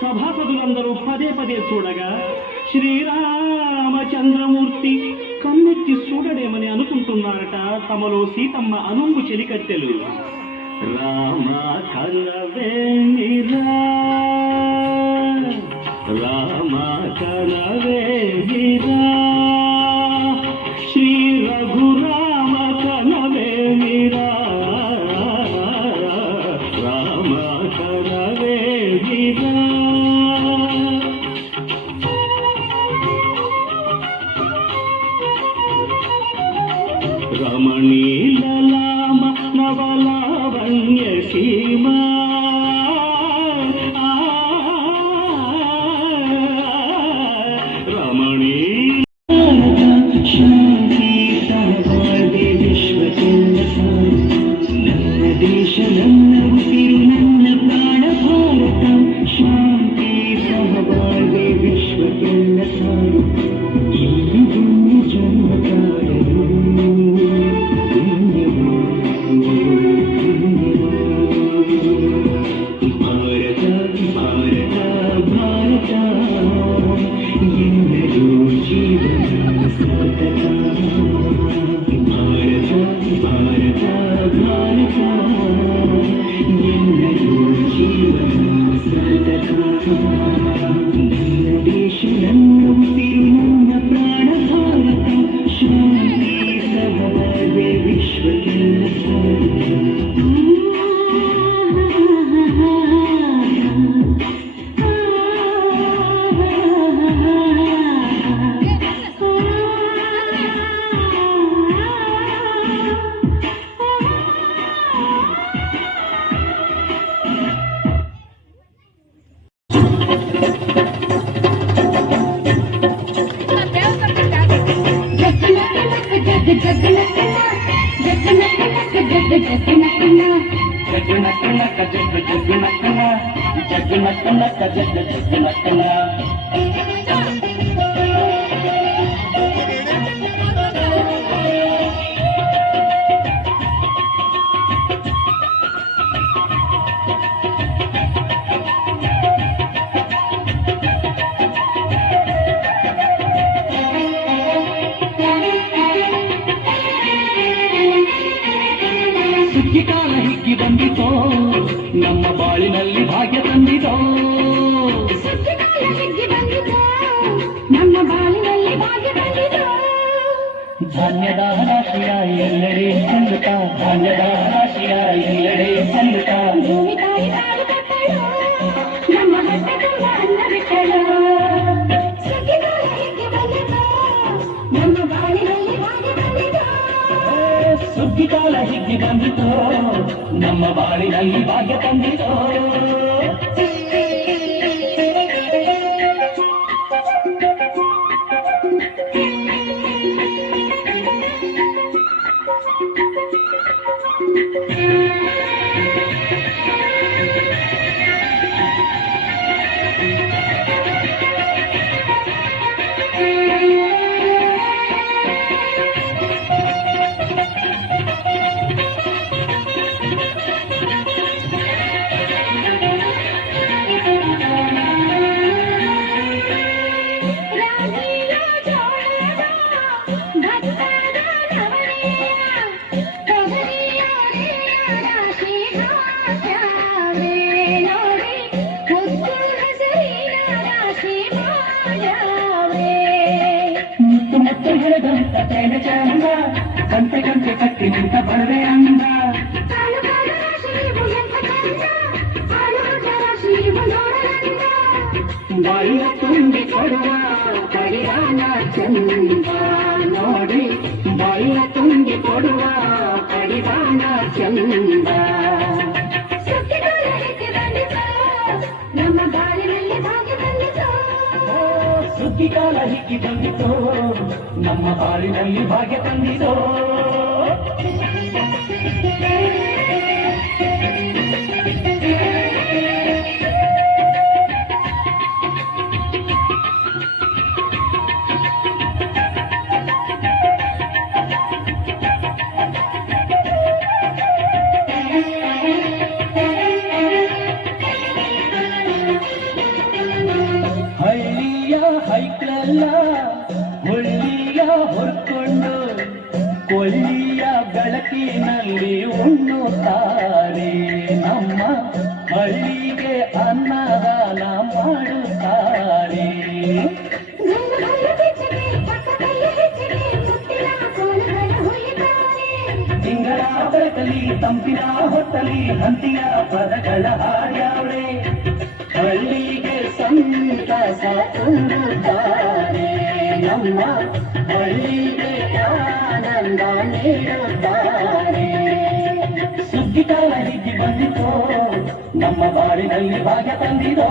సభాసదులందరూ సభాపతులందరూ పదే పదే చూడగా శ్రీరామచంద్రమూర్తి కన్నెత్తి చూడడేమని అనుకుంటున్నారట తమలో సీతమ్మ అనుంగు చెలికట్టెలు రామ కలవేమిరా రామ కలవేమిరా Oh. ಮುತ್ತು ಹೇಳದಂತ ಪ್ರೇಮ ಚಂದ ಕಂತೆ ಕಂತೆ ಕಟ್ಟಿ ನಿಂತ ಬರದೆ ಅಂದ ಬಾಯಿಯ ತುಂಬಿ ಕೊಡುವ ಪರಿಯಾಣ ಚಂದ ನಮ್ಮ ಬಾಳಿನಲ್ಲಿ ಭಾಗ್ಯ ತಂದಿದೋ ಹಿತ್ತಾಳ ಹಿಗ್ಗಿ ಬಂದಿತೋ ನಮ್ಮ ಬಾಳಿನಲ್ಲಿ ಭಾಗ್ಯ ತಂದಿದೋ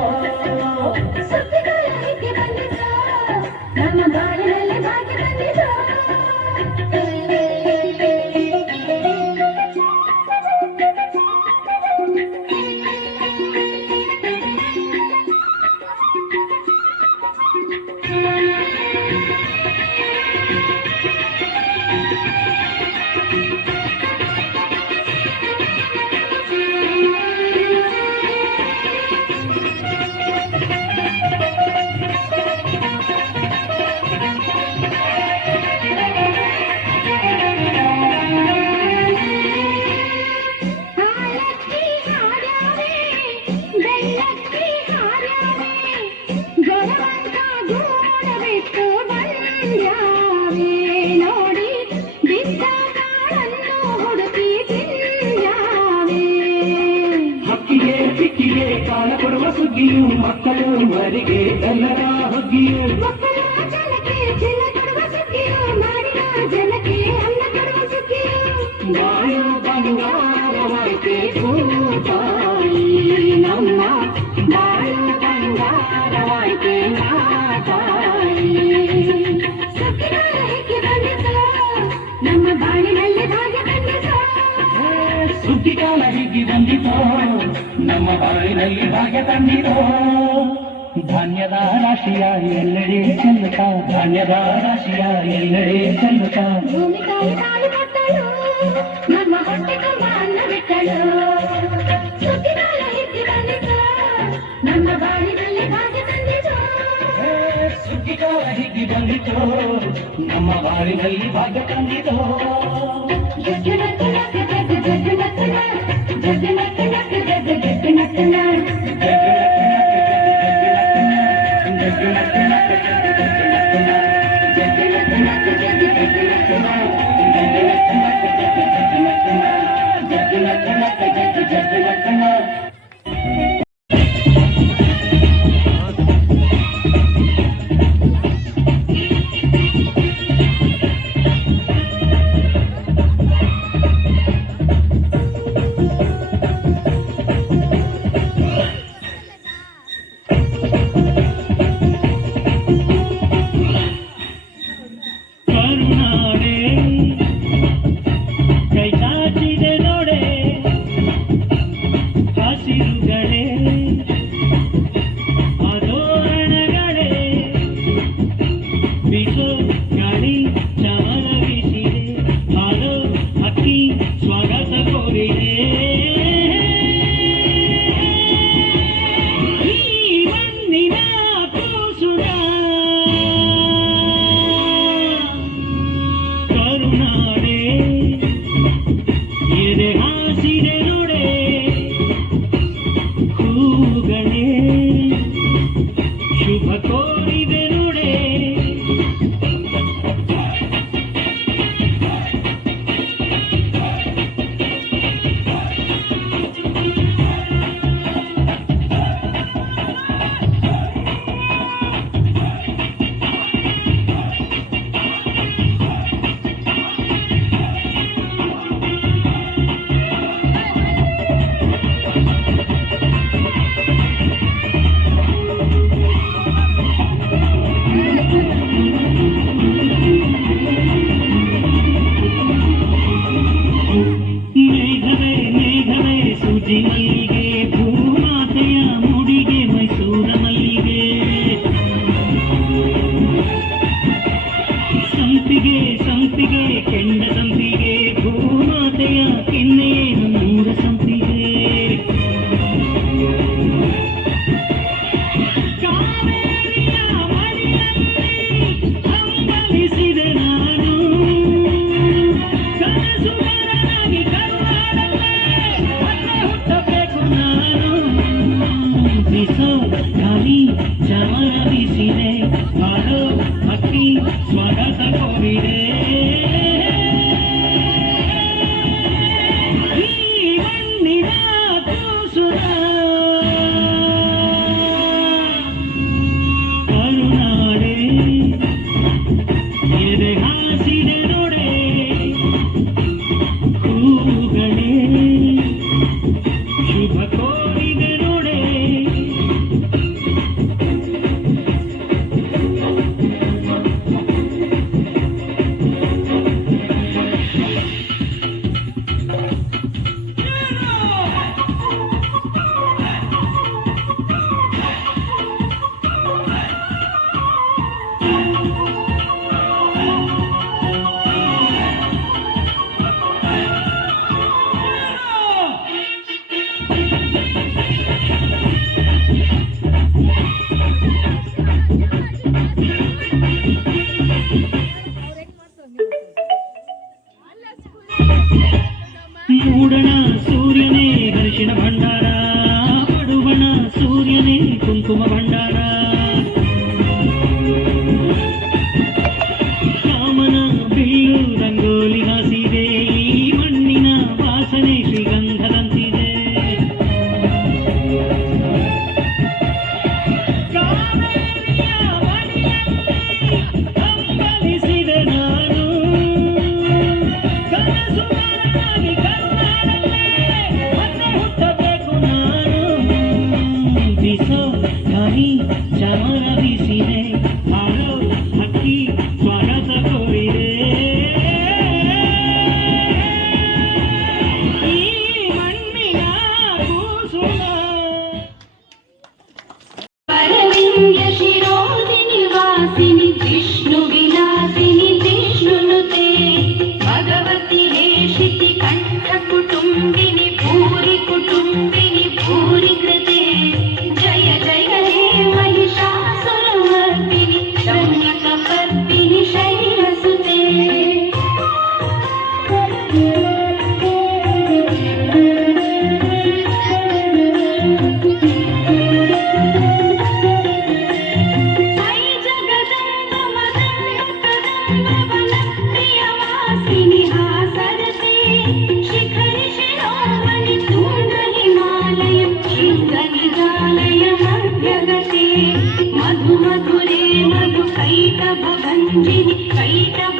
ಮಕ್ಕಳು ಮರಿಗೆ ಕನ್ನಡ ಹಗ್ಗಿಯು ಬಾಳು ಬಂಗಾರವಾಯ್ತೆ ತಾಯಿ ನಮ್ಮ ಬಾಳು ಬಂಗಾರವಾಯ್ತೆ ತಾಯಿ ಸುಗ್ಗಿಗಾಲ ಹಿಗ್ಗಿ ಬಂದಿತೋ ನಮ್ಮ ಬಾಳಿನಲ್ಲಿ ಭಾಗ್ಯ ತಂದಿತು ಧಾನ್ಯದ ರಾಶಿಯ ಎಲ್ಲೆಡೆ ಚೆಲ್ಲುತ್ತ ಧಾನ್ಯದ ರಾಶಿಯ ಎಲ್ಲೆಡೆ ಚೆಲ್ಲುತ್ತ ನಮ್ಮ ಹೊಟ್ಟೆ ಹಿಗ್ಗಿ ಬಂದಿತು ನಮ್ಮ ಬಾಳಿನಲ್ಲಿ ಭಾಗ್ಯ ತಂದಿತು ಜಗ್ಗು ಜಗ್ಗು ಜಗ್ಗು ಯುಗಯುಗಾಲಯ ಮಧ್ಯಗತಿ ಮಧು ಮಧುರೇ ಮಧು ಕೈಟಭ ಭಂಜಿನಿ ಕೈಟಭ